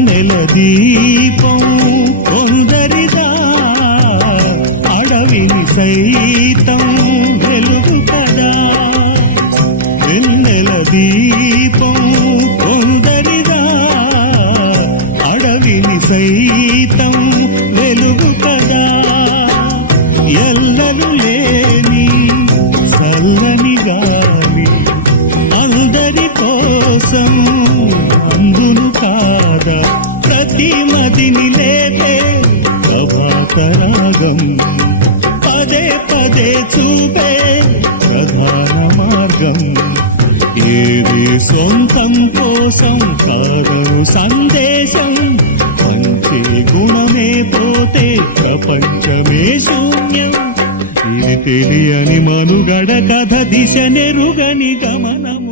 వెన్నెల దీపం కొందరిదా అడవిని సైతం వెలుగు కదా వెన్నెల దీపం కొందరిదా అడవిని సైతం వెలుగు కదా ఎల్లలు లేని చల్లని గాలి అందరి కోసం అందును కాదా ప్రతి మదిని లేపే ప్రభాతరాగం పదే పదే చూపే ప్రధాన మార్గం ఏది సొంతం కోసం కాదను సందేశం పంచే గుణమే పోతే ప్రపంచమే శూన్యం ఇది తెలియని మనుగడ కథ దిశ నెరుగని గమనం